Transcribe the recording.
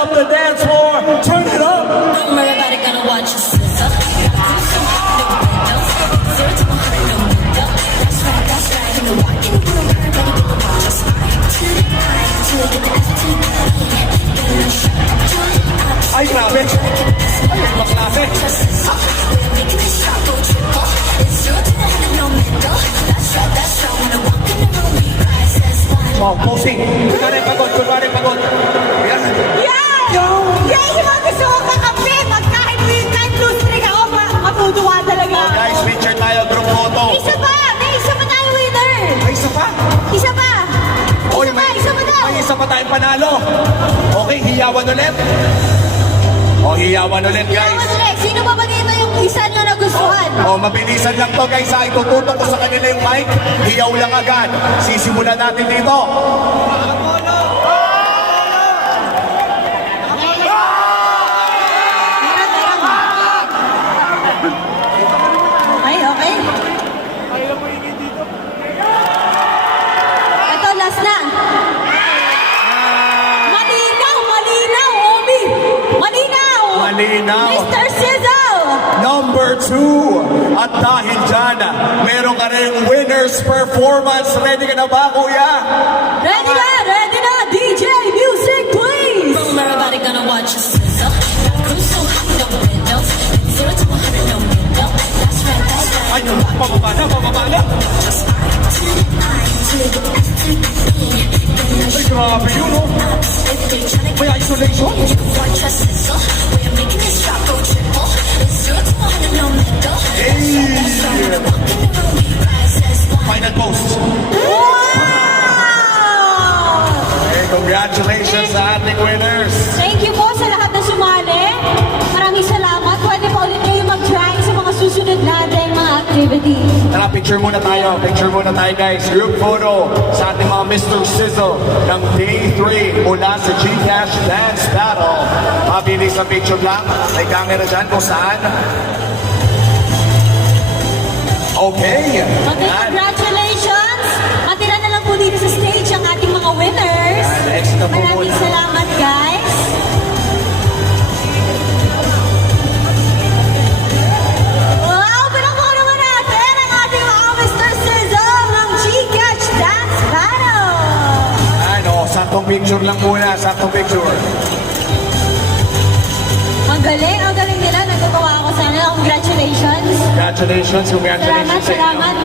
up the dance floor. Turn it up. Everybody gonna watch us sizzle. So hot, no windows. 0 to 100, no window. That's right, that's right. You know what? Everybody gonna watch us. To the high, to get the F to the E. Get a shot, turn it up. Ay, grabe. Ay, ibang klase. We're making this shot go triple. It's 0 to 100, no middle. That's right, that's right. When I walk in the room, we rise as one. Oh, posing. Kunwari pagod, kunwari pagod. Yan. Yan yung mga gusto ko kakape. Kahit blue string ako, matutuwa talaga. Oh, guys, picture tayo, group photo. Isa pa! May isa pa tayo winner! Ay, isa pa. Isa pa! Oy, Isa pa daw! may isa pa tayong panalo. Okay, hiyawan ulit. Oh, hiyawan ulit, guys. Tama ulit. Sino ba dito yung isa nyo nagustuhan? Oh, mabilisan lang to, guys. Ha, itututok ko sa kanila yung mic. Hiyaw lang agad. Sisimulan natin dito. Okay. Ito, last na. Malinaw, Obi. Malinaw. Mr. Sizzle. Number 2. At dahil dyan, meron ka rin winner's performance. Ready ka na ba, kuya? Ready na. DJ, music, please. Everybody gonna watch us sizzle. Cruise so hot, no windows. 0 to 100, no window. That's right, that's right. Ay, pababa na. Just to the I, to the F to the E. Ay, grabe yun, oh. If they tryna May isolation. you watch us sizzle. We're making this shot go triple. It's 0 to 100, no middle. That's right, that's right. When I walk in the room, we rise as one. Final post. Wow! Hey, congratulations sa ating winners. Thank you po sa lahat na sumali. Maraming salamat. Pwede pa ulit kayo mag-try sa mga susunod nating mga activity. Tara, picture muna tayo. Picture muna tayo, guys. Group photo sa ating mga Mr. Sizzle ng Day 3 mula sa Gcash Dance Battle. Mabilis sa picture lang. May camera dyan kung saan. Okay. Okay, Yan. congratulations! Matira na lang po dito sa stage ang ating mga winners. Yan, next na po Maraming muna. salamat, guys. Wow! Pinakbuhan naman natin ang ating mga Mr. Sizzle ng Gcash Dance Battle. Ano, saktong picture lang muna. Saktong picture. Ang galing nila. Natutuwa ako sana. Congratulations. Congratulations sa inyo. Salamat.